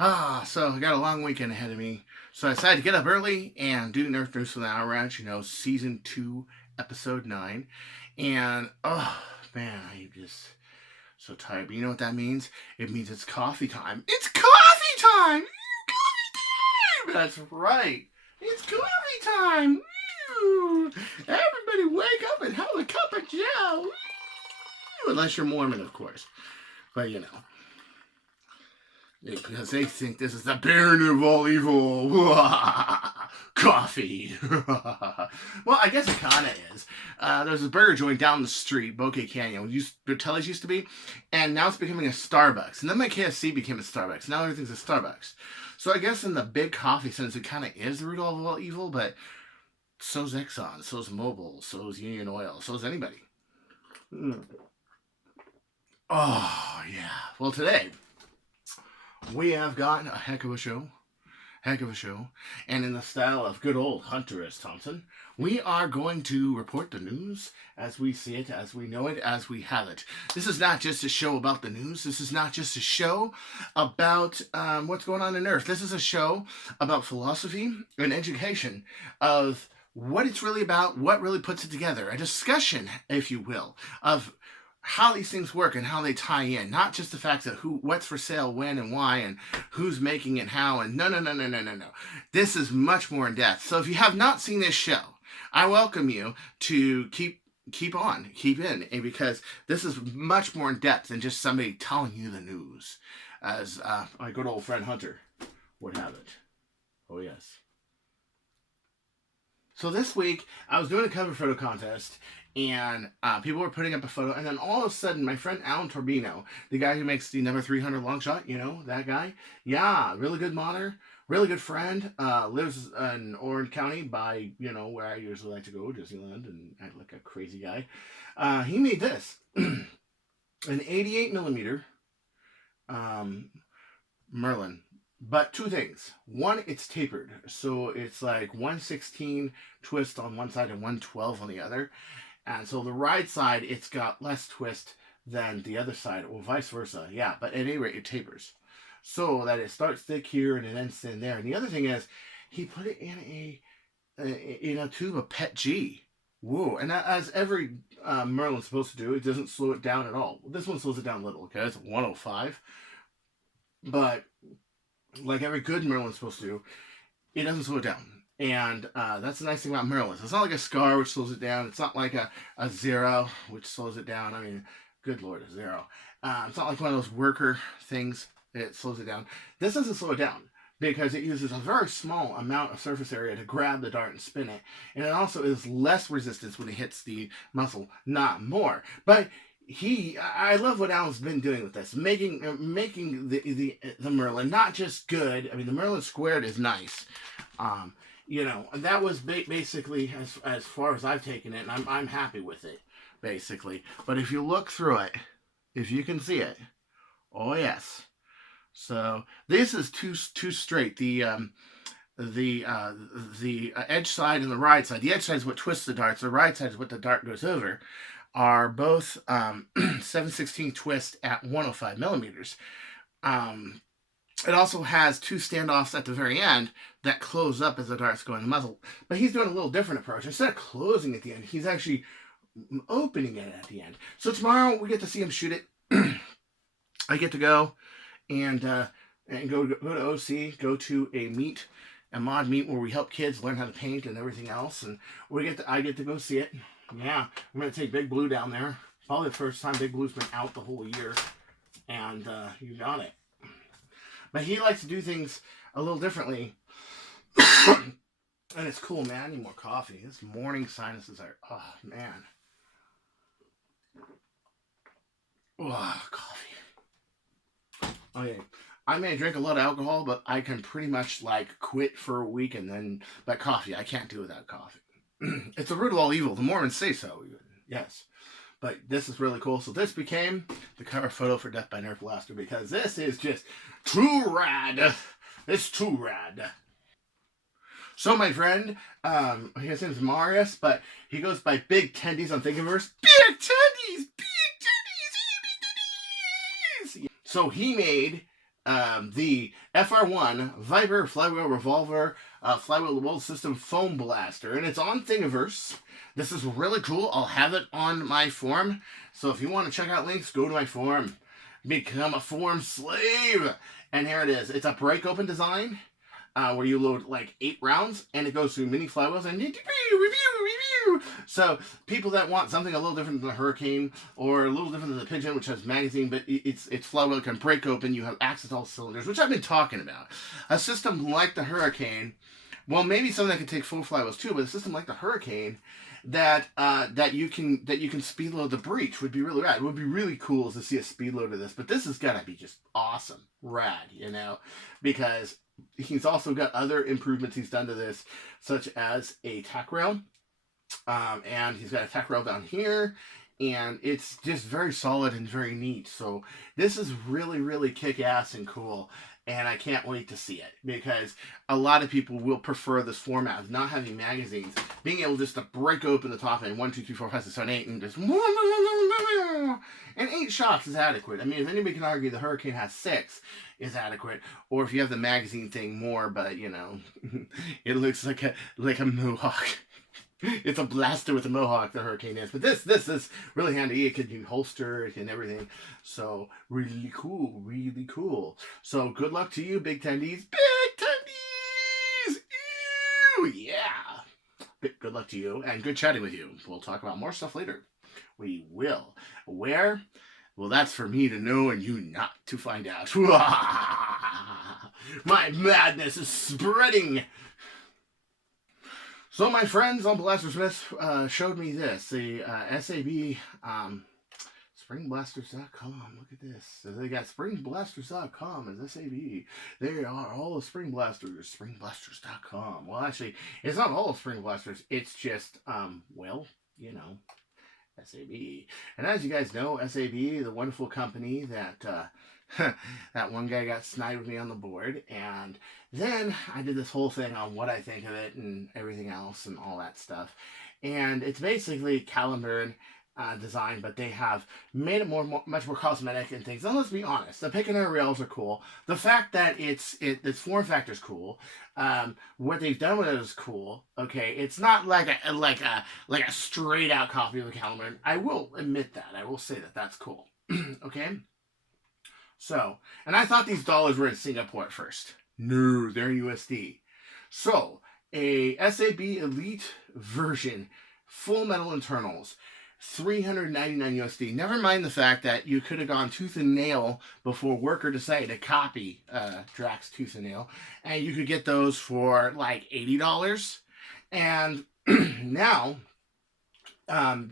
So I got a long weekend ahead of me. So I decided to get up early and do Nerf News for the Owl Ranch, season 2, episode 9. And, oh, man, I'm just so tired. But you know what that means? It means it's coffee time. It's coffee time! Coffee time! That's right. It's coffee time! Woo! Everybody wake up and have a cup of joe! Woo! Unless you're Mormon, of course. But, because they think this is the parent of all evil. Coffee. Well, I guess it kind of is. There's a burger joint down the street, Bokeh Canyon, where Telly's used to be, and now it's becoming a Starbucks. And then my KFC became a Starbucks. Now everything's a Starbucks. So I guess in the big coffee sense, it kind of is the root of all evil, but so's Exxon, so's Mobil, so's Union Oil, so's anybody. Oh, yeah. Well, today we have got a heck of a show. And in the style of good old Hunter S. Thompson, we are going to report the news as we see it, as we know it, as we have it. This is not just a show about the news. This is not just a show about what's going on in Earth. This is a show about philosophy and education of what it's really about, what really puts it together. A discussion, if you will, of how these things work and how they tie in. Not just the fact that what's for sale, when, and why, and who's making it, how, and no. This is much more in depth. So if you have not seen this show, I welcome you to keep in, because this is much more in depth than just somebody telling you the news, as my good old friend Hunter would have it. Oh, yes. So this week, I was doing a cover photo contest, and people were putting up a photo, and then all of a sudden, my friend Alan Torbino, the guy who makes the number 300 Longshot, that guy, yeah, really good modder, really good friend, lives in Orange County by, where I usually like to go, Disneyland, and act like a crazy guy. He made this, an 88 millimeter Merlin. But two things. One, it's tapered. So it's like 116 twist on one side and 112 on the other. And so the right side, it's got less twist than the other side, or vice versa. Yeah, but at any rate, it tapers. So that it starts thick here and it ends thin there. And the other thing is, he put it in a tube of PET G. Whoa. And that, as every Merlin's supposed to do, it doesn't slow it down at all. This one slows it down a little, okay? It's 105. But like every good Merlin's supposed to do, it doesn't slow it down. And that's the nice thing about Merlin's. It's not like a Scar, which slows it down. It's not like a Zero, which slows it down. I mean, good Lord, a Zero. It's not like one of those worker things that slows it down. This doesn't slow it down because it uses a very small amount of surface area to grab the dart and spin it. And it also is less resistance when it hits the muzzle, not more. But I love what Alan's been doing with this, making the Merlin not just good. I mean, the Merlin squared is nice, and that was basically as far as I've taken it, and I'm happy with it, basically. But if you look through it, if you can see it, oh yes. So this is too straight. The edge side and the right side. The edge side is what twists the darts. The right side is what the dart goes over. Are both 7/16 twist at 105 millimeters. It also has two standoffs at the very end that close up as the darts go in the muzzle. But he's doing a little different approach. Instead of closing at the end, he's actually opening it at the end. So tomorrow we get to see him shoot it. I get to go and go to OC, go to a mod meet where we help kids learn how to paint and everything else, and I get to go see it. Yeah, I'm going to take Big Blue down there. Probably the first time Big Blue's been out the whole year. And you got it. But he likes to do things a little differently. And it's cool, man. I need more coffee. This morning sinuses are... Oh, man. Oh, coffee. Okay. I may drink a lot of alcohol, but I can pretty much, quit for a week and then... But coffee, I can't do without coffee. It's the root of all evil. The Mormons say so. Yes. But this is really cool. So this became the cover photo for Death by Nerf Blaster because this is just too rad. It's too rad. So my friend, his name's Marius, but he goes by Big Tendies on Thingiverse. Big Tendies! Big Tendies! Big Tendies! So he made the FR1 Viper Flywheel Revolver Flywheel World System Foam Blaster, and it's on Thingiverse. This is really cool. I'll have it on my forum, so if you want to check out links, go to my forum. Become a forum slave. And here it is. It's a break open design where you load like 8 rounds, and it goes through mini flywheels and review. So people that want something a little different than the Hurricane or a little different than the Pigeon, which has magazine, but it's flywheel, can break open. You have access to all cylinders, which I've been talking about. A system like the Hurricane, well, maybe something that can take full flywheels too, but a system like the Hurricane that you can speed load the breach would be really rad. It would be really cool to see a speed load of this, but this is gonna be just awesome, rad, you know, because he's also got other improvements he's done to this, such as a tack rail, and he's got a tack rail down here, and it's just very solid and very neat. So this is really, really kick-ass and cool, and I can't wait to see it, because a lot of people will prefer this format of not having magazines, being able just to break open the top end, 1, 2, 3, 4, 5, 6, 7, 8, and just, and 8 shots is adequate. I mean, if anybody can argue the Hurricane has 6 is adequate, or if you have the magazine thing more, but you know, it looks like a mohawk. It's a blaster with a mohawk, the Hurricane is. But this is really handy. It can do holster and everything. So, really cool. Really cool. So, good luck to you, Big Tendies. Big Tendies! Ew! Yeah! Good luck to you, and good chatting with you. We'll talk about more stuff later. We will. Where? Well, that's for me to know and you not to find out. My madness is spreading! So my friends on Blaster Smith showed me this, the SAB springblasters.com. Look at this. So they got springblasters.com as SAB. They are all the Spring Blasters, springblasters.com. Well, actually, it's not all of Spring Blasters. It's just, well, you know, SAB. And as you guys know, SAB, the wonderful company that that one guy got snide with me on the board, and then I did this whole thing on what I think of it and everything else and all that stuff. And it's basically Caliburn design, but they have made it much more cosmetic and things. And let's be honest, the pick and air rails are cool. The fact that its form factor is cool. What they've done with it is cool. Okay, it's not like a straight out copy of the Caliburn. I will admit that. I will say that that's cool. Okay. So, and I thought these dollars were in Singapore at first. No, they're in USD. So, a SAB Elite version, full metal internals, $399 USD. Never mind the fact that you could have gone tooth and nail before Worker decided to copy Drax tooth and nail, and you could get those for like $80. And now,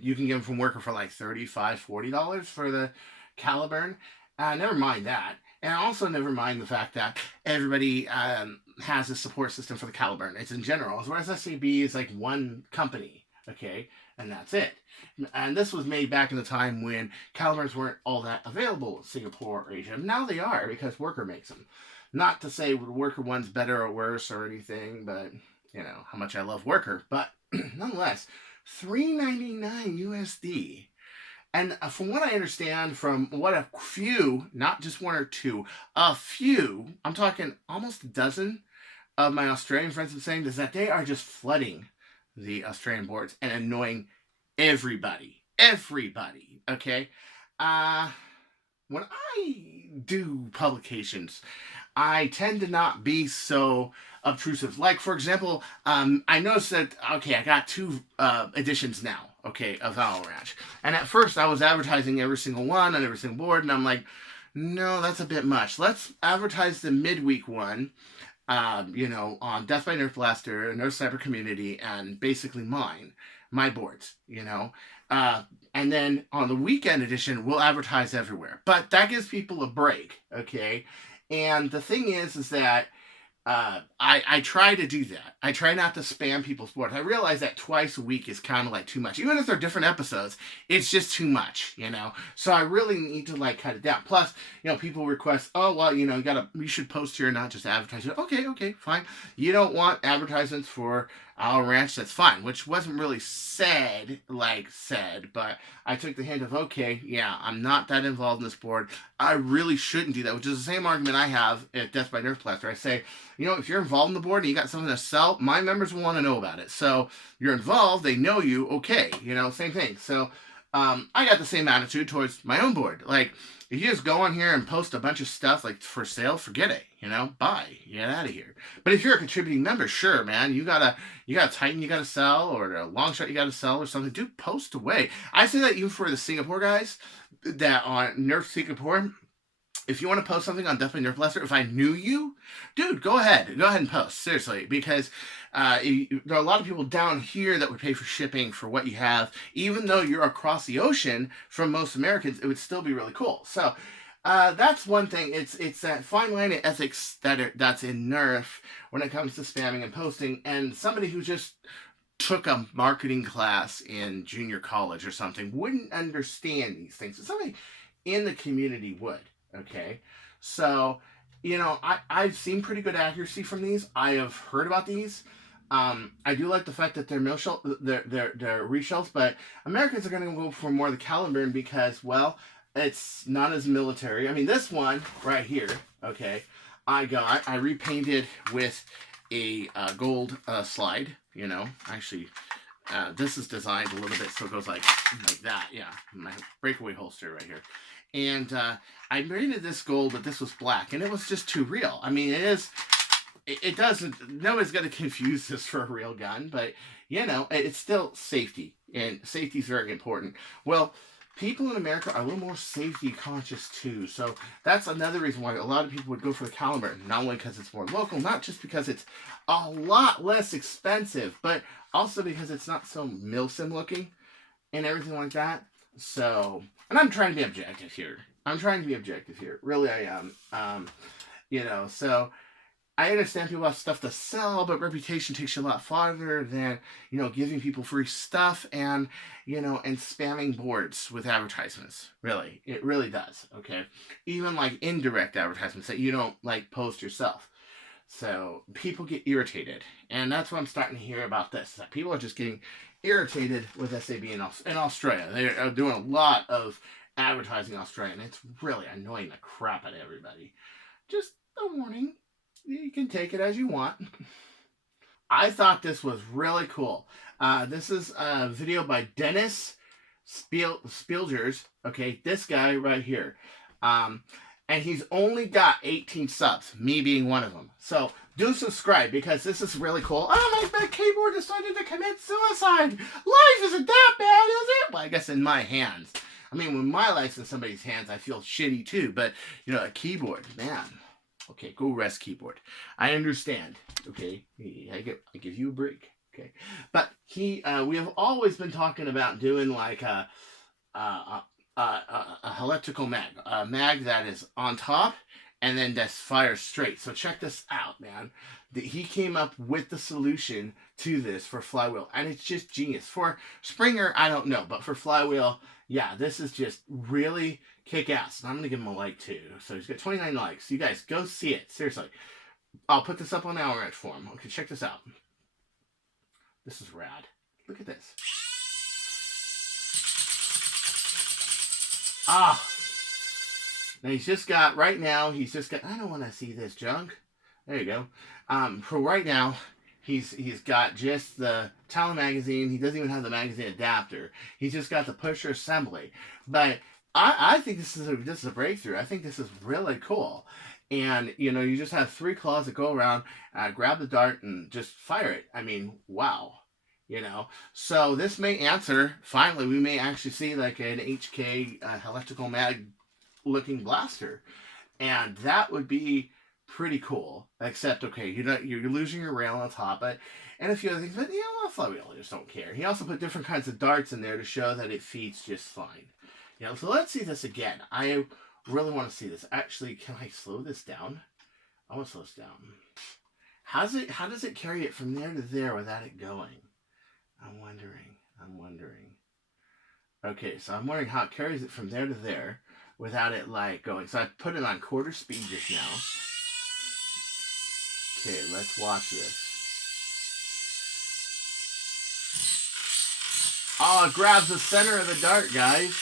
you can get them from Worker for like $35, $40 for the Caliburn. Never mind that. And also never mind the fact that everybody has a support system for the Caliburn. It's in general. Whereas SAB is like one company, okay? And that's it. And this was made back in the time when Caliburns weren't all that available in Singapore or Asia. Now they are, because Worker makes them. Not to say the Worker one's better or worse or anything, but, you know, how much I love Worker. But nonetheless, $399 USD. And from what I understand, from what a few, not just one or two, a few, I'm talking almost a dozen of my Australian friends have saying, is that they are just flooding the Australian boards and annoying everybody. Everybody, okay? When I do publications, I tend to not be so obtrusive. Like, for example, I noticed that, okay, I got 2 editions now, okay, of Owl Ranch. And at first, I was advertising every single one on every single board, and I'm like, no, that's a bit much. Let's advertise the midweek one, you know, on Death by Nerf Blaster, Nerf Cyber Community, and basically my boards, you know. And then on the weekend edition, we'll advertise everywhere. But that gives people a break, okay? And the thing is that I try to do that. I try not to spam people's boards. I realize that twice a week is kind of like too much. Even if they're different episodes, it's just too much, you know? So I really need to like cut it down. Plus, you know, people request, oh, well, you know, you should post here, not just advertising. Okay, fine. You don't want advertisements for Owl Ranch, that's fine, which wasn't really said, but I took the hint of, okay, yeah, I'm not that involved in this board. I really shouldn't do that, which is the same argument I have at Death by Nerf Plaster. I say, you know, if you're involved in the board and you got something to sell, my members will want to know about it. So you're involved, they know you, okay, you know, same thing. So I got the same attitude towards my own board. Like, if you just go on here and post a bunch of stuff like for sale, forget it. You know, bye, get out of here. But if you're a contributing member, sure, man, you got a Titan you gotta sell, or a Longshot you gotta sell, or something. Dude, post away. I say that even for the Singapore guys that on Nerf Singapore. If you want to post something on Death by Nerf Blaster, if I knew you, dude, go ahead and post, seriously, because there are a lot of people down here that would pay for shipping for what you have. Even though you're across the ocean from most Americans, it would still be really cool. So that's one thing. It's that fine line of ethics that's in Nerf when it comes to spamming and posting. And somebody who just took a marketing class in junior college or something wouldn't understand these things. Somebody in the community would. Okay, so, you know, I've seen pretty good accuracy from these. I have heard about these. I do like the fact that they're reshells, but Americans are going to go for more of the caliber because, well, it's not as military. I mean, this one right here, okay, I repainted with a gold slide, you know. Actually, this is designed a little bit so it goes like that, yeah, my breakaway holster right here. And I rated this gold, but this was black, and it was just too real. I mean, it doesn't, nobody's going to confuse this for a real gun, but, you know, it's still safety, and safety is very important. Well, people in America are a little more safety conscious, too, so that's another reason why a lot of people would go for the caliber, not only because it's more local, not just because it's a lot less expensive, but also because it's not so milsim looking and everything like that. So, and I'm trying to be objective here. Really, I am. You know, so I understand people have stuff to sell, but reputation takes you a lot farther than, you know, giving people free stuff and, you know, and spamming boards with advertisements. Really, it really does. Okay, even like indirect advertisements that you don't like post yourself. So people get irritated, and that's what I'm starting to hear about this. That people are just getting irritated with SAB in Australia. They are doing a lot of advertising in Australia, and it's really annoying the crap out of everybody. Just a warning. You can take it as you want. I thought this was really cool. This is a video by Dennis Spielgers. Okay, this guy right here. And he's only got 18 subs, me being one of them. So do subscribe because this is really cool. Oh, my keyboard decided to commit suicide. Life isn't that bad, is it? Well, I guess in my hands. I mean, when my life's in somebody's hands, I feel shitty too. But, you know, a keyboard, man. Okay, go rest keyboard. I understand. Okay, I give you a break. Okay, but we have always been talking about doing like a electrical mag, a mag that is on top and then that fires straight. So check this out, man. He came up with the solution to this for Flywheel, and it's just genius. For Springer, I don't know, but for Flywheel, yeah, this is just really kick-ass. And I'm going to give him a like, too. So he's got 29 likes. You guys, go see it. Seriously. I'll put this up on Owl Ranch for him. Okay, check this out. This is rad. Look at this. Ah. Now he's just got, right now, I don't want to see this junk. There you go. For right now, he's got just the Talon magazine. He doesn't even have the magazine adapter. He's just got the pusher assembly. But I think this is a breakthrough. I think this is really cool. And, you know, you just have 3 claws that go around, grab the dart, and just fire it. I mean, wow. You know, so this may answer, finally, we may actually see like an HK electrical mag looking blaster. And that would be pretty cool. Except, okay, you're losing your rail on top, and a few other things, but you know, Flywheel, I just don't care. He also put different kinds of darts in there to show that it feeds just fine. You know, so let's see this again. I really want to see this. Actually, can I slow this down? I want to slow this down. How does it carry it from there to there without it going? I'm wondering. Okay, so I'm wondering how it carries it from there to there without it like going. So I put it on quarter speed just now. Okay, let's watch this. Oh, it grabs the center of the dart, guys.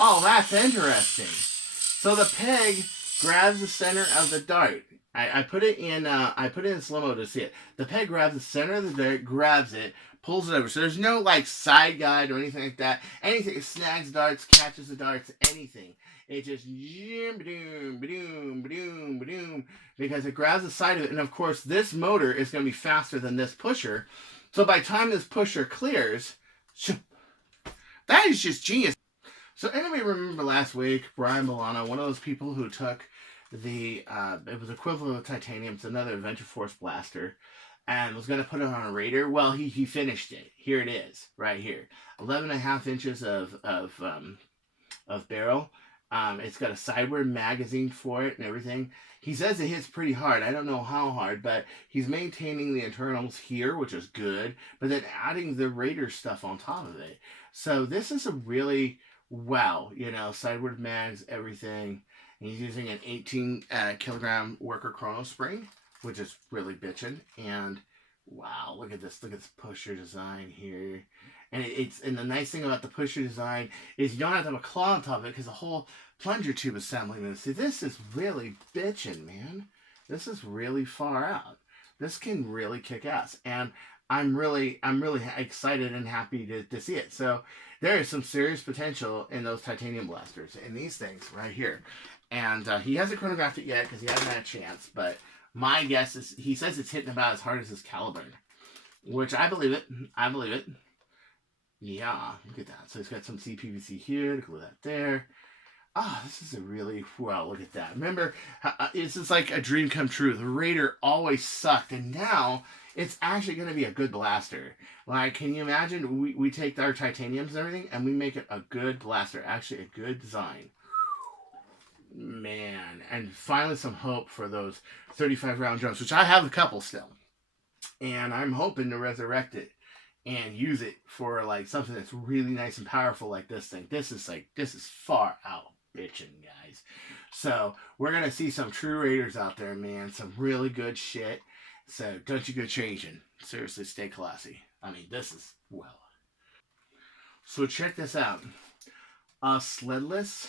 Oh, that's interesting. So the peg grabs the center of the dart. I put it in slow-mo to see it. The peg grabs the center of the dart, grabs it, pulls it over. So there's no like side guide or anything like that. Anything, it snags darts, catches the darts, anything. It just because it grabs the side of it. And of course, this motor is going to be faster than this pusher. So by the time this pusher clears, that is just genius. So anybody remember last week, Brian Milano, one of those people who took the, it was equivalent of titanium, it's another Adventure Force blaster, and was going to put it on a Raider. Well, he finished it. Here it is, right here. 11.5 inches of barrel. It's got a sideward magazine for it and everything. He says it hits pretty hard. I don't know how hard, but he's maintaining the internals here, which is good, but then adding the Raider stuff on top of it. So this is a really, wow, you know, sideward mags, everything. And he's using an 18 kilogram worker chrono spring, which is really bitchin'. And wow, look at this pusher design here. And and the nice thing about the pusher design is you don't have to have a claw on top of it because the whole plunger tube assembly. See, this is really bitchin', man. This is really far out. This can really kick ass, and I'm really excited and happy to see it. So there is some serious potential in those titanium blasters, in these things right here. And he hasn't chronographed it yet because he hasn't had a chance. But my guess is he says it's hitting about as hard as his caliber, which I believe it. I believe it. Yeah, look at that. So it's got some CPVC here, to glue that there. Ah, this is a really, wow, look at that. Remember, this is like a dream come true. The Raider always sucked, and now it's actually going to be a good blaster. Like, can you imagine, we take our titaniums and everything, and we make it a good blaster, actually a good design. Man, and finally some hope for those 35-round drums, which I have a couple still. And I'm hoping to resurrect it and use it for like something that's really nice and powerful like this thing. This is far out bitching, guys. So we're gonna see some true Raiders out there, man. Some really good shit. So don't you go changing. Seriously, stay classy. I mean, this is, well. So check this out. Sledless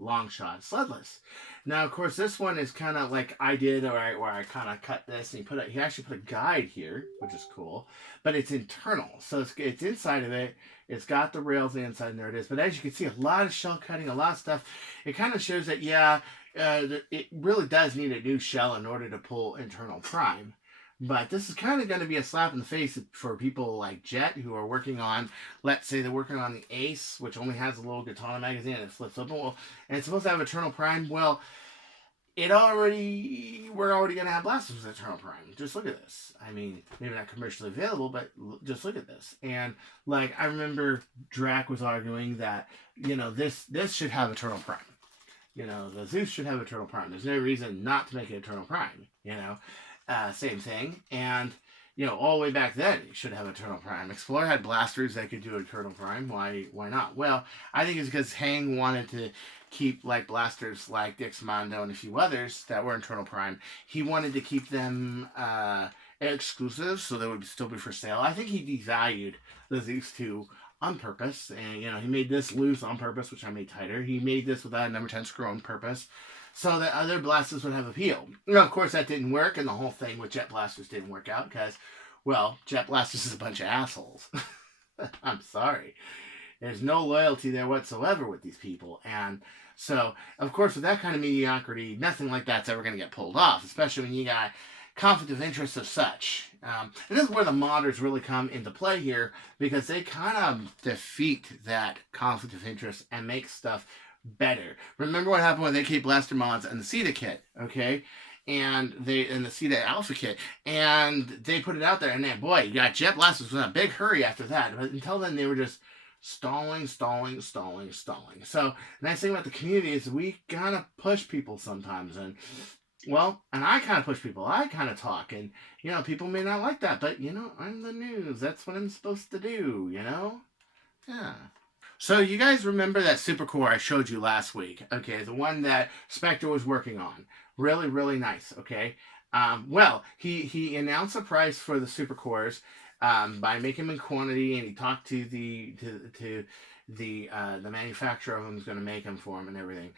Longshot. Sledless. Now, of course, this one is kind of like I did, where I kind of cut this, and he actually put a guide here, which is cool, but it's internal, so it's inside of it. It's got the rails inside, and there it is. But as you can see, a lot of shell cutting, a lot of stuff. It kind of shows that, yeah, it really does need a new shell in order to pull internal prime. But this is kind of going to be a slap in the face for people like Jet, who are working on, let's say they're working on the Ace, which only has a little Katana magazine and it flips open. Well, and it's supposed to have Eternal Prime. Well, we're already going to have blasters with Eternal Prime. Just look at this. I mean, maybe not commercially available, but just look at this. And like, I remember Drac was arguing that, you know, this should have Eternal Prime. You know, the Zeus should have Eternal Prime. There's no reason not to make it Eternal Prime, you know. Same thing. And, you know, all the way back then, it should have Eternal Prime. Explorer had blasters that could do Eternal Prime. Why not? Well, I think it's because Hang wanted to keep, like, blasters like Dix Mondo and a few others that were Eternal Prime. He wanted to keep them exclusive, so they would still be for sale. I think he devalued the Zeus 2 on purpose. And, you know, he made this loose on purpose, which I made tighter. He made this without a number 10 screw on purpose, so that other blasters would have appeal. Now, of course, that didn't work, and the whole thing with Jet Blasters didn't work out because, well, Jet Blasters is a bunch of assholes. I'm sorry. There's no loyalty there whatsoever with these people. And so, of course, with that kind of mediocrity, nothing like that's ever going to get pulled off, especially when you got conflict of interest of such. And this is where the modders really come into play here, because they kind of defeat that conflict of interest and make stuff better. Remember what happened with AK Blaster mods and the CETA kit, okay? And the CETA Alpha kit, and they put it out there, and then, boy, you got Jet Blasters in a big hurry after that. But until then, they were just stalling. So the nice thing about the community is we gotta push people sometimes, and Well, and I kind of push people. I kind of talk, and people may not like that, but I'm the news. That's what I'm supposed to do. Yeah. So you guys remember that supercore I showed you last week? Okay, the one that Spectre was working on. Really, really nice. Okay. Well, he announced a price for the supercores by making them in quantity, and he talked to the manufacturer of them who's going to make them for him and everything.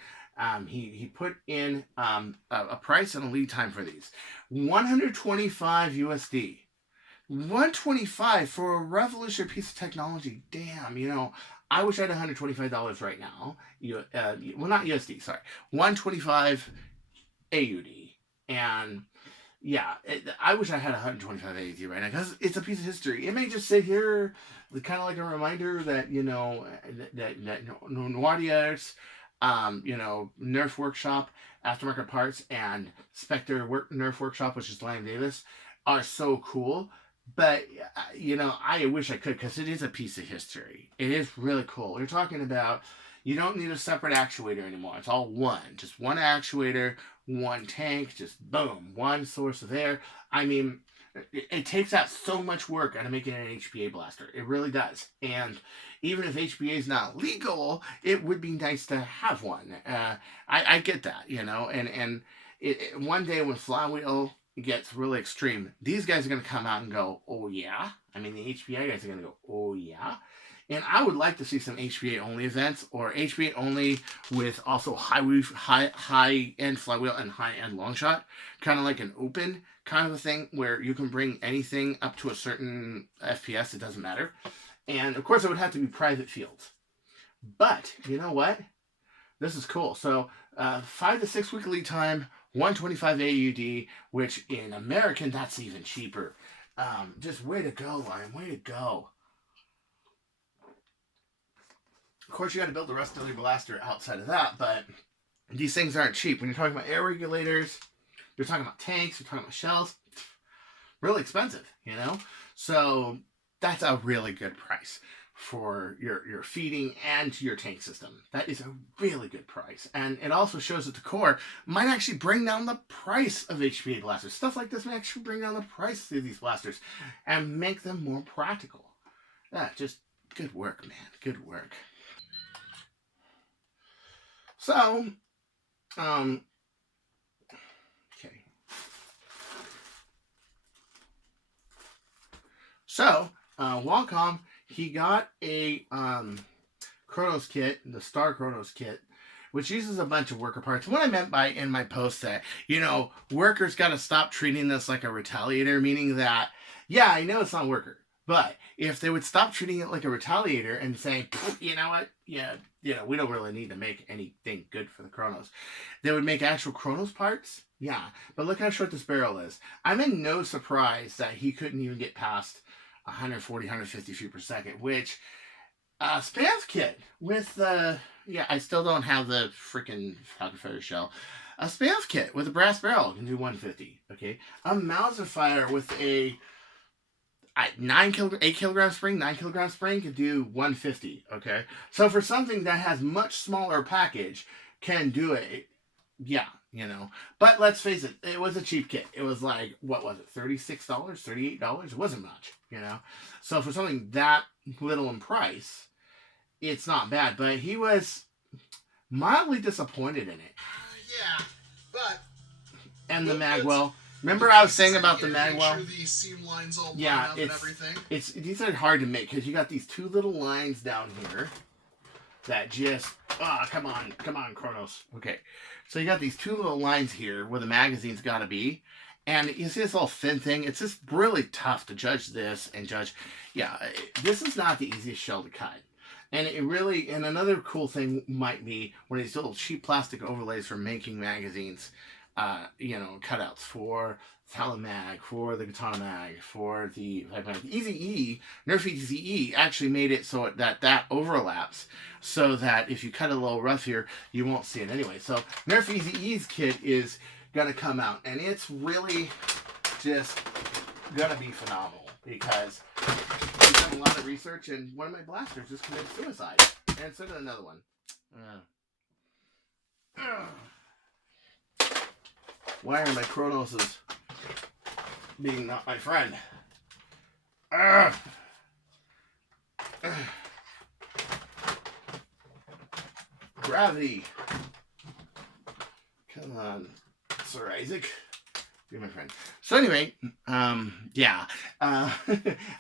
He put in a price and a lead time for these. 125 USD. 125 for a revolutionary piece of technology. Damn, I wish I had $125 right now. Well, not USD, sorry. 125 AUD. And yeah, I wish I had 125 AUD right now because it's a piece of history. It may just sit here, kind of like a reminder that that Noirdiers, Nerf Workshop, Aftermarket Parts, and Spectre Nerf Workshop, which is Liam Davis, are so cool. But, I wish I could because it is a piece of history. It is really cool. You're talking about, you don't need a separate actuator anymore. It's all one. Just one actuator, one tank, just boom, one source of air. I mean, it takes out so much work out of making an HPA blaster. It really does. And even if HPA is not legal, it would be nice to have one. I get that, and one day when Flywheel gets really extreme, these guys are going to come out and go, oh yeah. I mean, the HPA guys are going to go, oh yeah. And I would like to see some HPA only events, or HPA only with also high end Flywheel and high end Longshot, kind of like an open kind of a thing where you can bring anything up to a certain FPS. It doesn't matter. And of course, it would have to be private fields. But you know what? This is cool. So 5 to 6 week lead time, 125 AUD, which in American, that's even cheaper. Just way to go, Lion. Way to go. Of course, you got to build the rest of the blaster outside of that, but these things aren't cheap. When you're talking about air regulators, you're talking about tanks, you're talking about shells, really expensive, So that's a really good price for your feeding and your tank system. That is a really good price. And it also shows that the core might actually bring down the price of HPA blasters. Stuff like this may actually bring down the price of these blasters and make them more practical. Just good work, man. Good work. So, okay. So, Wacom, he got a Kronos kit, the Star Kronos kit, which uses a bunch of worker parts. What I meant by in my post that, workers got to stop treating this like a retaliator, meaning that, yeah, I know it's not worker, but if they would stop treating it like a retaliator and saying, you know what, yeah, we don't really need to make anything good for the Kronos. They would make actual Kronos parts, yeah, but look how short this barrel is. I'm in no surprise that he couldn't even get past 140, 150 feet per second, which Spam's kit with the, I still don't have the freaking Falcon Feather shell. A Spam's kit with a brass barrel can do 150, okay? A Mauserfire with a 8 kilogram spring, 9 kilogram spring can do 150, okay? So for something that has much smaller package, can do it, yeah, But let's face it, it was a cheap kit. It was like, what was it, $36, $38? It wasn't much, So for something that little in price, it's not bad. But he was mildly disappointed in it. Yeah, but... And the magwell. Remember I was saying about the magwell? Sure the seam lines all line up and everything. These are hard to make because you got these two little lines down here that just... come on, Kronos. Okay. So you got these two little lines here where the magazine's got to be. And you see this little thin thing? It's just really tough to judge this and judge... Yeah, this is not the easiest shell to cut. And it really... And another cool thing might be one of these little cheap plastic overlays for making magazines. Cutouts for Talonmag, for the Katana Mag, for the Easy-E. Nerf Easy-E actually made it so that overlaps, so that if you cut it a little rough here, you won't see it anyway. So Nerf Easy-E's kit is going to come out, and it's really just going to be phenomenal, because I've done a lot of research, and one of my blasters just committed suicide, and so did another one. Why are my Kronoses being not my friend? Ugh. Gravity. Come on, Sir Isaac. You're my friend. So anyway, yeah. Had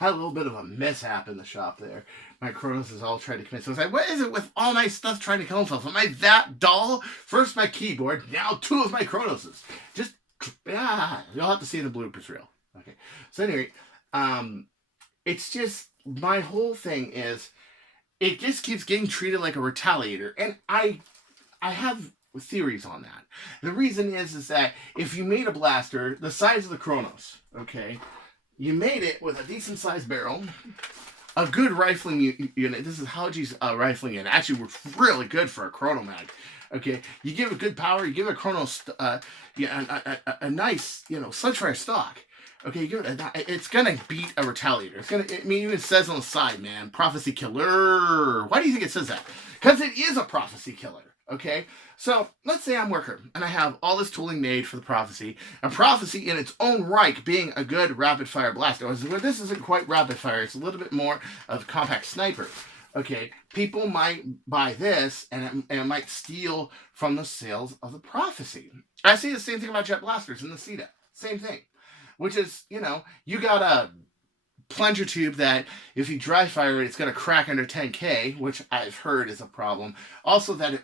a little bit of a mishap in the shop there. My Kronos is all trying to commit suicide. What is it with all my stuff trying to kill himself? Am I that dull? First my keyboard, now 2 of my Kronoses. Just, you'll have to see the bloopers reel. Okay. So anyway, it's just, my whole thing is, it just keeps getting treated like a retaliator. And I have theories on that. The reason is that if you made a blaster the size of the Kronos, okay, you made it with a decent sized barrel, a good rifling unit. This is Haji's rifling unit. Actually works really good for a Kronomag. Okay, you give it good power, you give it a Kronos, a nice, Sledgefire stock. Okay, it's gonna beat a retaliator. It's gonna. I mean, even says on the side, man, prophecy killer. Why do you think it says that? Because it is a prophecy killer. Okay, so let's say I'm worker and I have all this tooling made for the prophecy, and prophecy in its own right being a good rapid fire blaster. Well, this isn't quite rapid fire; it's a little bit more of a compact sniper. Okay, people might buy this and it might steal from the sales of the prophecy. I see the same thing about jet blasters in the CETA. Same thing. Which is, you got a plunger tube that if you dry fire it, it's going to crack under 10K, which I've heard is a problem. Also that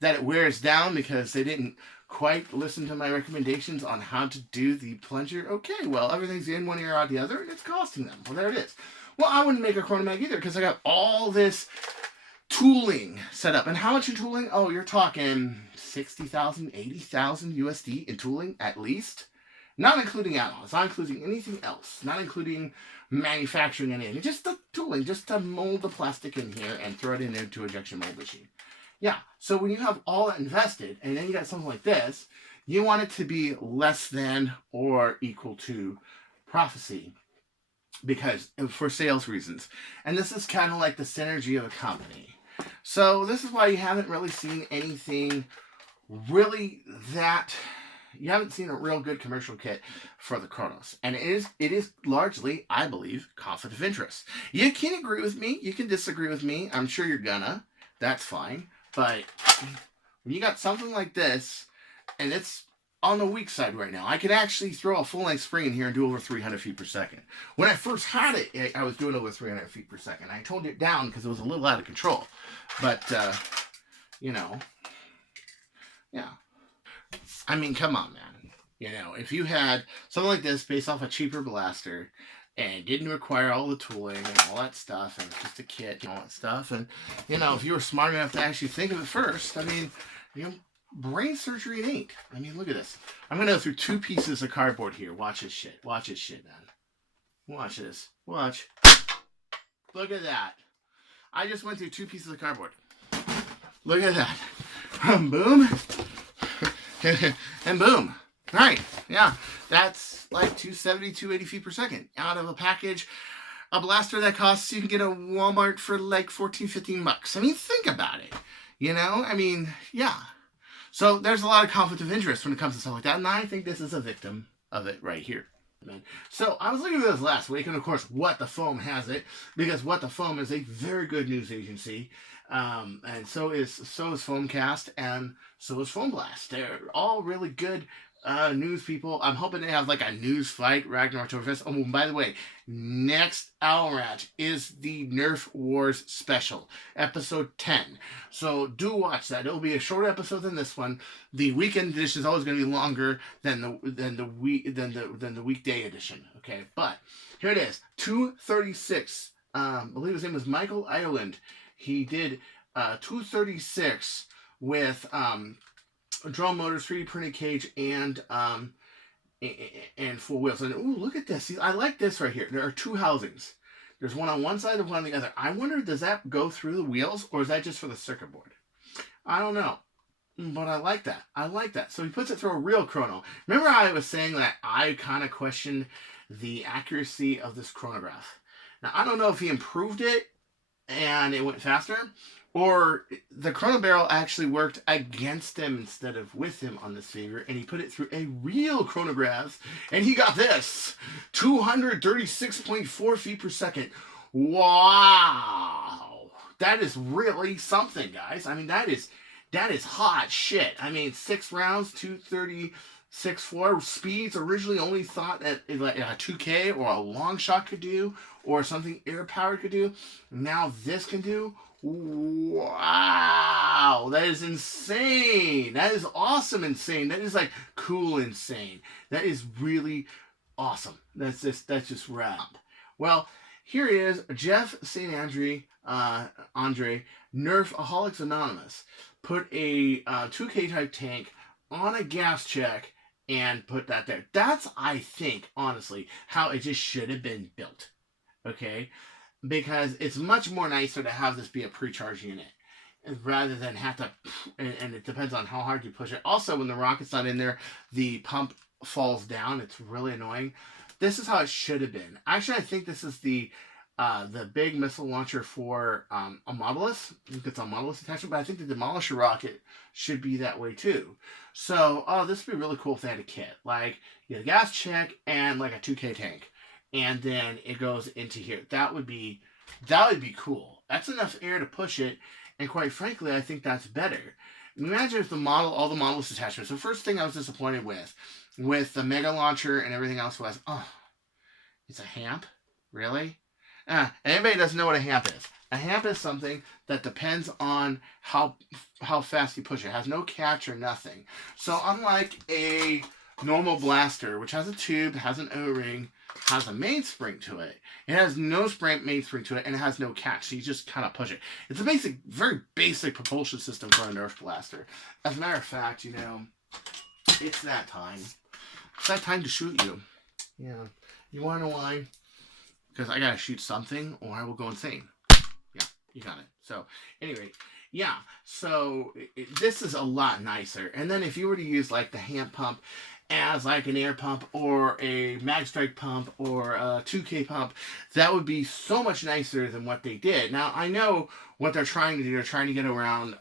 it wears down because they didn't quite listen to my recommendations on how to do the plunger. Okay, well, everything's in one ear out the other, and it's costing them. Well, there it is. Well, I wouldn't make a Kronomag either because I got all this tooling set up. And how much in tooling? Oh, you're talking 60,000, 80,000 USD in tooling at least. Not including add-ons, not including anything else, not including manufacturing anything, just the tooling, just to mold the plastic in here and throw it into injection mold machine. Yeah, so when you have all that invested, and then you got something like this, you want it to be less than or equal to prophecy, because for sales reasons. And this is kind of like the synergy of a company. So this is why you haven't really seen anything really that... You haven't seen a real good commercial kit for the Kronos. And it is largely, I believe, conflict of interest. You can agree with me. You can disagree with me. I'm sure you're gonna. That's fine. But when you got something like this, and it's on the weak side right now, I could actually throw a full-length spring in here and do over 300 feet per second. When I first had it, I was doing over 300 feet per second. I toned it down because it was a little out of control. But, yeah. I mean, come on, man. If you had something like this based off a cheaper blaster and didn't require all the tooling and all that stuff and just a kit and all that stuff, and, if you were smart enough to actually think of it first, I mean, brain surgery it ain't. I mean, look at this. I'm going to go through 2 pieces of cardboard here. Watch this shit. Watch this shit, man. Watch this. Watch. Look at that. I just went through 2 pieces of cardboard. Look at that. Boom. And boom. Right. Yeah. That's like 270, 280 feet per second. Out of a package, a blaster that costs, you can get a Walmart for like 14, 15 bucks. I mean, think about it. I mean, yeah. So there's a lot of conflict of interest when it comes to stuff like that. And I think this is a victim of it right here. So I was looking at this last week, and of course, What the Foam has it, because What the Foam is a very good news agency, and so is Foamcast, and so is Foam Blast. They're all really good news people. I'm hoping they have like a news fight, Ragnar Oktoberfest. Oh, by the way, next Owl Ranch is the Nerf Wars special, episode 10. So do watch that. It'll be a shorter episode than this one. The weekend edition is always going to be longer than the weekday edition. Okay, but here it is, 236. I believe his name was Michael Ireland. He did 236 with drone motors, 3D printed cage, and full wheels. And ooh, look at this. See, I like this right here. There are 2 housings. There's one on one side and one on the other. I wonder, does that go through the wheels, or is that just for the circuit board? I don't know. But I like that. I like that. So he puts it through a real chrono. Remember I was saying that I kind of questioned the accuracy of this chronograph. Now, I don't know if he improved it and it went faster, or the chrono barrel actually worked against him instead of with him on this figure, and he put it through a real chronograph, and he got this 236.4 feet per second. Wow, that is really something, guys. I mean, that is hot shit. I mean, 6 rounds, 236.4 speeds. Originally only thought that like a 2K or a Longshot could do, or something air powered could do. Now this can do. Wow, that is insane. That is awesome insane. That is like cool insane. That is really awesome. That's just rad. Well, here is Jeff St. Andre, Nerfaholics Anonymous, put a 2K type tank on a gas check and put that there. That's, I think, honestly, how it just should have been built. Okay? Because it's much more nicer to have this be a pre-charge unit rather than have to, and it depends on how hard you push it. Also, when the rocket's not in there, the pump falls down. It's really annoying. This is how it should have been. Actually, I think this is the big missile launcher for a Modulus. It's a Modulus attachment, but I think the Demolisher rocket should be that way too. So, this would be really cool if they had a kit. Like, you get a gas check and like a 2K tank. And then it goes into here. That would be cool. That's enough air to push it, and quite frankly, I think that's better. Imagine if all the Modulus attachments. The first thing I was disappointed with the Mega Launcher and everything else was, it's a hamp? Really? Anybody doesn't know what a hamp is. A hamp is something that depends on how fast you push it. It has no catch or nothing. So unlike a normal blaster, which has a tube, has an O-ring, has a mainspring to it, it has no mainspring to it, and it has no catch, so you just kind of push it. It's a very basic propulsion system for a Nerf blaster. As a matter of fact, it's that time. It's that time to shoot you. Yeah. You want to know why? Because I gotta shoot something, or I will go insane. Yeah, you got it. So, anyway, yeah. So, this is a lot nicer. And then if you were to use, like, the hand pump as, like, an air pump, or a mag strike pump, or a 2K pump, that would be so much nicer than what they did. Now, I know what they're trying to do. They're trying to get around,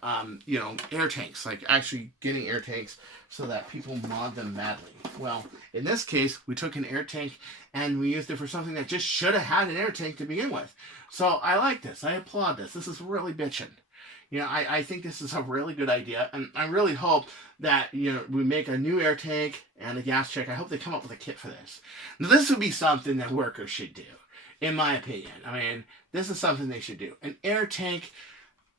air tanks. Like, actually getting air tanks so that people mod them madly. Well, in this case, we took an air tank and we used it for something that just should have had an air tank to begin with. So I like this. I applaud this. This is really bitchin'. I think this is a really good idea, and I really hope that, we make a new air tank and a gas check. I hope they come up with a kit for this. Now, this would be something that workers should do, in my opinion. I mean, this is something they should do. An air tank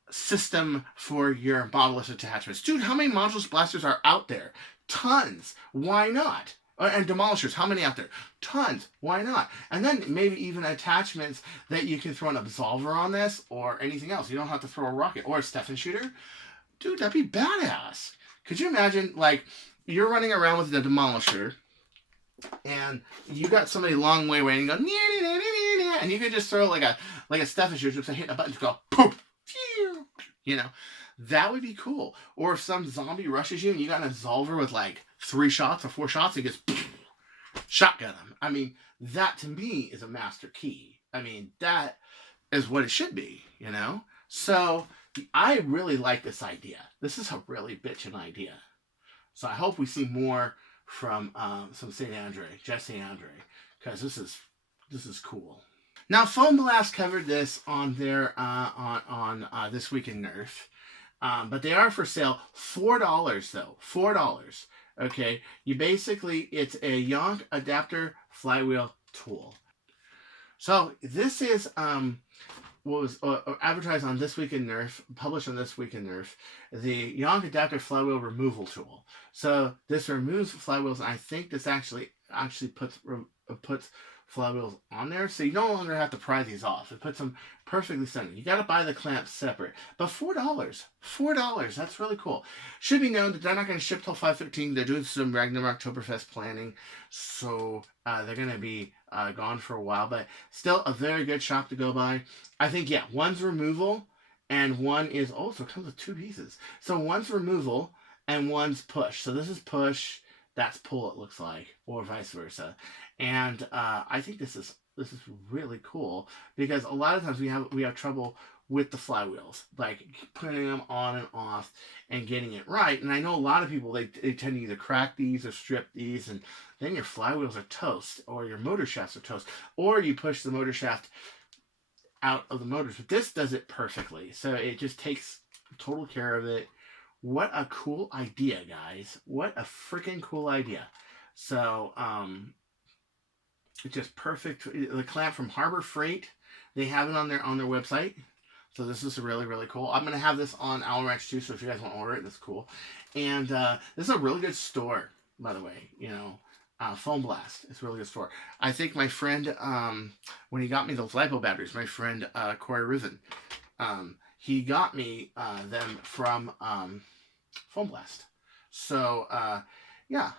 system for your Modulus attachments. Dude, how many Modulus blasters are out there? Tons. Why not? And Demolishers, how many out there? Tons. Why not? And then maybe even attachments that you can throw an absolver on this, or anything else. You don't have to throw a rocket or a Stefan shooter. Dude, that'd be badass. Could you imagine, like, you're running around with the Demolisher, and you got somebody a long way away, and you go, and you could just throw like a Stefan shooter, just hit a button, just go, poof, phew, that would be cool. Or if some zombie rushes you and you got an absolver with like 3 shots or 4 shots, and gets shotgun them. I mean, that to me is a master key. I mean, that is what it should be, So I really like this idea. This is a really bitchin' idea. So I hope we see more from some Jeff St. Andre, because this is cool. Now, Foam Blast covered this on their on This Week in Nerf. But they are for sale. $4 though. $4. Okay. It's a Yonk adapter flywheel tool. So this is what was advertised on This Week in Nerf, published on This Week in Nerf, the Yonk adapter flywheel removal tool. So this removes flywheels, and I think this actually puts flywheels on there, so you no longer have to pry these off. It puts them perfectly centered. You got to buy the clamps separate, but $4, that's really cool. Should be known that they're not going to ship till 5/13. They're doing some Ragnarok Oktoberfest planning, so they're going to be gone for a while, but still a very good shop to go by. I think, one's removal and one is, so it comes with 2 pieces. So one's removal and one's push. So this is push, that's pull, it looks like, or vice versa. And I think this is this is really cool, because a lot of times we have trouble with the flywheels, like putting them on and off and getting it right. And I know a lot of people, they tend to either crack these or strip these, and then your flywheels are toast, or your motor shafts are toast, or you push the motor shaft out of the motors. But this does it perfectly, so it just takes total care of it. What a cool idea, guys. What a freaking cool idea. So it's just perfect. The clamp from Harbor Freight, they have it on their website. So this is really, really cool. I'm going to have this on Owl Ranch too, so if you guys want to order it, that's cool. And this is a really good store, by the way. You know, Foam Blast. It's a really good store. I think my friend, when he got me those LiPo batteries, my friend Corey Risen, he got me them from Foam Blast. So, yeah.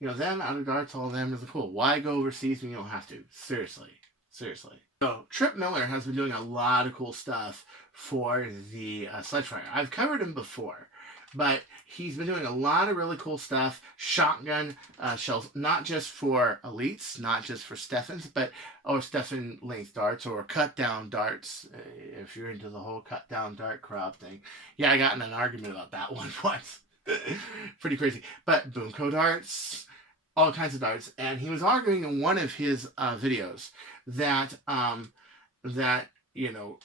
You know, them, out of darts, all of them is cool. Why go overseas when you don't have to? Seriously. Seriously. So, Trip Miller has been doing a lot of cool stuff for the Sledgefire. I've covered him before, but he's been doing a lot of really cool stuff. Shotgun shells, not just for elites, not just for Steffens, but or Steffen length darts or cut down darts. If you're into the whole cut down dart crowd thing, yeah, I got in an argument about that one once. Pretty crazy. But Boomco darts, all kinds of darts, and he was arguing in one of his videos that that you know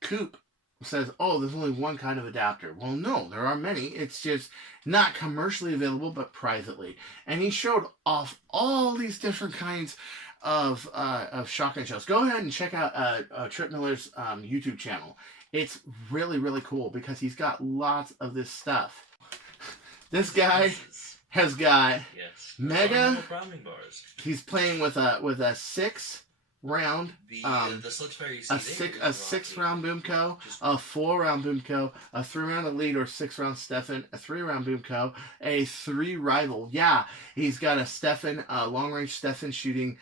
Coop says, oh, there's only one kind of adapter. Well, no, there are many. It's just not commercially available, but privately. And he showed off all these different kinds of shotgun shells. Go ahead and check out Trip Miller's YouTube channel. It's really, really cool because he's got lots of this stuff. This guy has got mega. He's playing with a 6-round, a 6-round Boomco, a 4-round Boomco, a 3-round Elite or 6-round Steffen, a 3-round Boomco, a 3 rival. Yeah, he's got a Steffen, long range Steffen shooting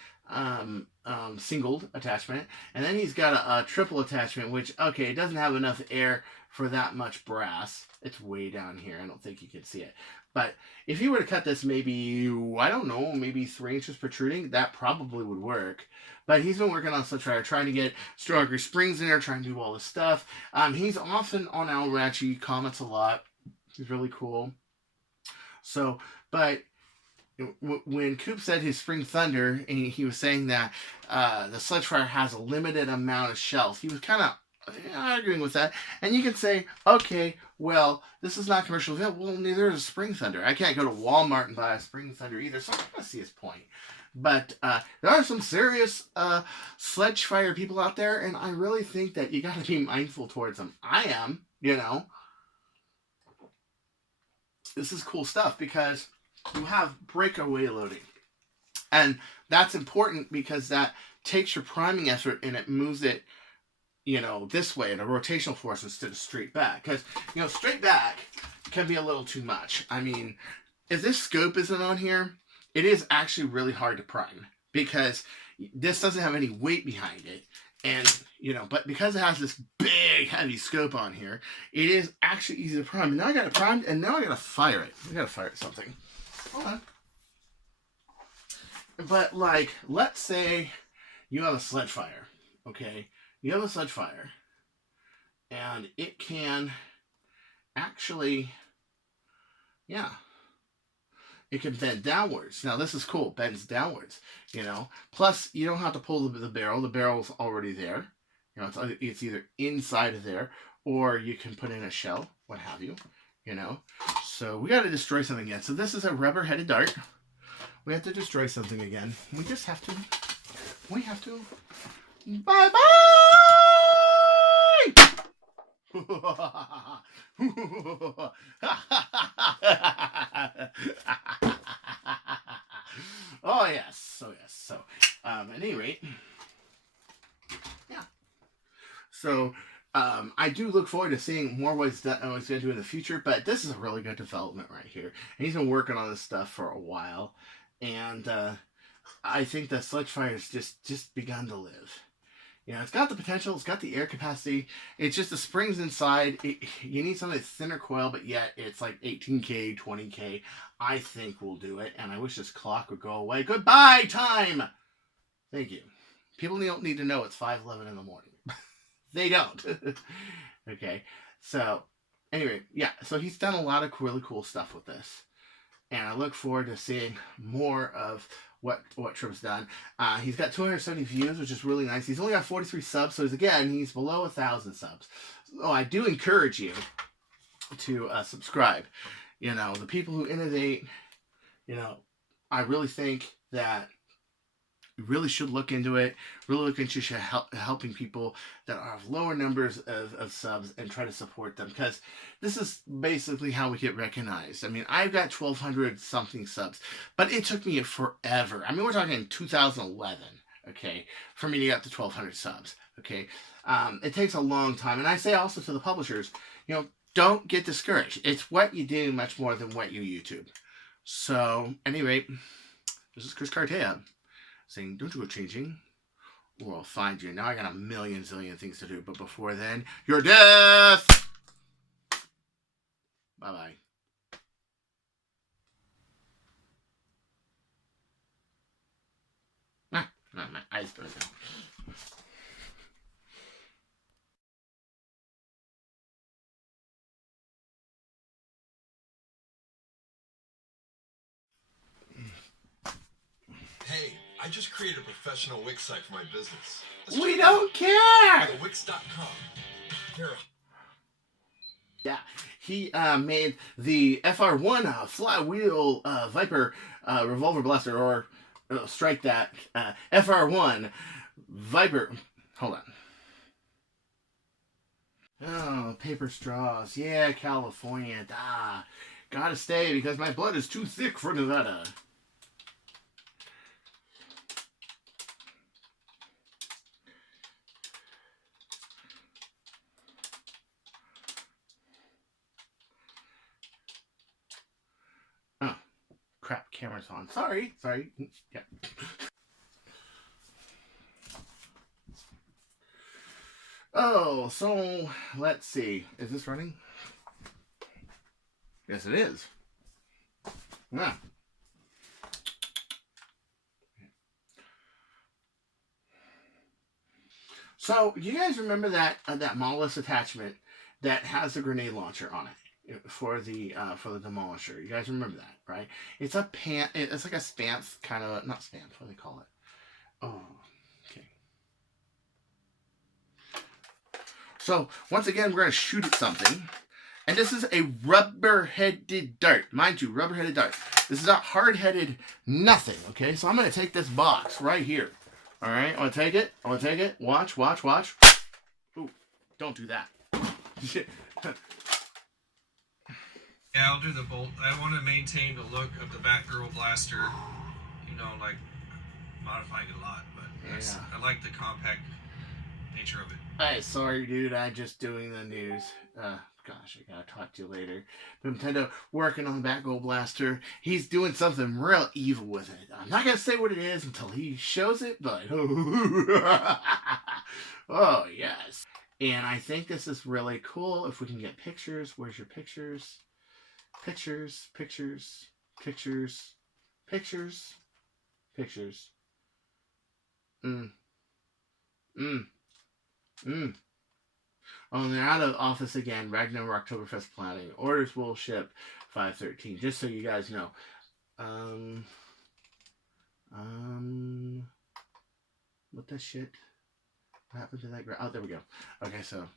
singled attachment, and then he's got a triple attachment, which, okay, it doesn't have enough air for that much brass. It's way down here. I don't think you can see it. But if you were to cut this maybe, I don't know, maybe 3 inches protruding, that probably would work. But he's been working on Sledgefire, trying to get stronger springs in there, trying to do all this stuff. He's often on Owl Ranch. He comments a lot. He's really cool. So, but when Coop said his Spring Thunder, and he was saying that the Sledgefire has a limited amount of shells, he was kind of arguing with that. And you can say, okay, well, this is not commercially available. Well, neither is a Spring Thunder. I can't go to Walmart and buy a Spring Thunder either, so I kind of see his point. But there are some serious Sledgefire people out there, and I really think that you got to be mindful towards them. I am, you know. This is cool stuff because you have breakaway loading. And that's important because that takes your priming effort and it moves it, you know, this way in a rotational force instead of straight back. Because, you know, straight back can be a little too much. I mean, if this scope isn't on here, it is actually really hard to prime because this doesn't have any weight behind it. And, you know, but because it has this big, heavy scope on here, it is actually easy to prime. And now I got it primed, and now I got to fire it. I got to fire it something. Hold on. But, like, let's say you have a Sledgefire, okay? You have a Sledgefire, and it can actually, yeah, it can bend downwards. Now, this is cool. It bends downwards, you know. Plus, you don't have to pull the barrel. The barrel's already there. You know, it's either inside of there, or you can put in a shell, what have you, you know. So, we got to destroy something again. So, this is a rubber-headed dart. We have to destroy something again. We just have to. We have to. Bye-bye! Oh, yes. Oh, yes. So, at any rate, yeah. So, I do look forward to seeing more what he's going to do in the future, but this is a really good development right here. And he's been working on this stuff for a while, and I think that Sledgefire has just begun to live. You know, it's got the potential. It's got the air capacity. It's just the springs inside. You need something that's thinner coil, but yet it's like 18K, 20K. I think we'll do it. And I wish this clock would go away. Goodbye, time. Thank you. People don't need to know it's 5:11 in the morning. They don't. Okay. So, anyway, yeah. So he's done a lot of really cool stuff with this. And I look forward to seeing more of what Trip's done. He's got 270 views, which is really nice. He's only got 43 subs, so he's below 1,000 subs. So I do encourage you to subscribe. You know, the people who innovate, you know, I really think that you really should look into it. Really look into helping people that have lower numbers of subs and try to support them, because this is basically how we get recognized. I mean, I've got 1,200 something subs, but it took me forever. I mean, we're talking 2011, okay, for me to get to 1,200 subs, okay? It takes a long time. And I say also to the publishers, you know, don't get discouraged. It's what you do much more than what you YouTube. So, anyway, this is Chris Cartaya saying, don't you go changing, or I'll find you. Now I got a million zillion things to do, but before then, you're death! Bye-bye. My eyes burn now. Hey, I just created a professional Wix site for my business. We don't care! Wix.com. Yeah, he made the FR1 Flywheel Viper revolver blaster, or strike that, FR1 Viper. Hold on. Oh, paper straws. Yeah, California. Gotta stay because my blood is too thick for Nevada. Crap, camera's on. Sorry. Yeah. Oh, so let's see. Is this running? Yes, it is. Yeah. So you guys remember that that monolith attachment that has the grenade launcher on it for the Demolisher? You guys remember that, right? It's a it's like a spamp kind of, not spamp. What do they call it? Oh, okay. So once again, we're gonna shoot at something, and this is a rubber-headed dart, mind you, rubber-headed dart. This is not hard-headed nothing. Okay, so I'm gonna take this box right here. All right, I'm gonna take it. Watch. Ooh, don't do that. Yeah, I'll do the bolt. I want to maintain the look of the Batgirl blaster. You know, like modifying it a lot, but Yeah. I like the compact nature of it. Hey, sorry, dude. I'm just doing the news. Gosh, I gotta talk to you later. But Nintendo working on the Batgirl blaster. He's doing something real evil with it. I'm not gonna say what it is until he shows it, but oh yes. And I think this is really cool. If we can get pictures, where's your pictures? Pictures. Oh, they're out of office again. Ragnar Oktoberfest planning. Orders will ship 5/13. Just so you guys know. What the shit? What happened to that? Oh, there we go. Okay, so